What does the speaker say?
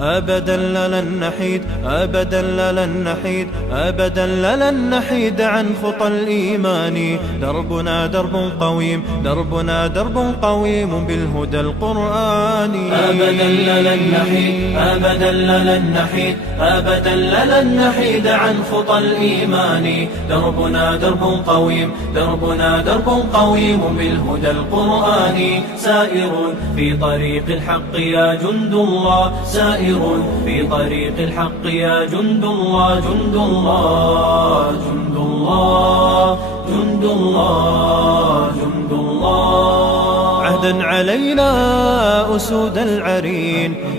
أبدا لن نحيد، أبدا لن نحيد، أبدا لن نحيد عن خطى الإيمان. دربنا درب قويم، دربنا درب قويم بالهدى القرآني. أبدا لن نحيد، أبدا لن نحيد، أبدا لن نحيد عن خطى الإيمان. دربنا درب قويم، دربنا درب قويم بالهدى القرآني. سائر في طريق الحق يا جند الله، سائر في طريق الحق يا جند الله، جند الله، جند الله، جند الله، جند الله. عهدا علينا أسود العرين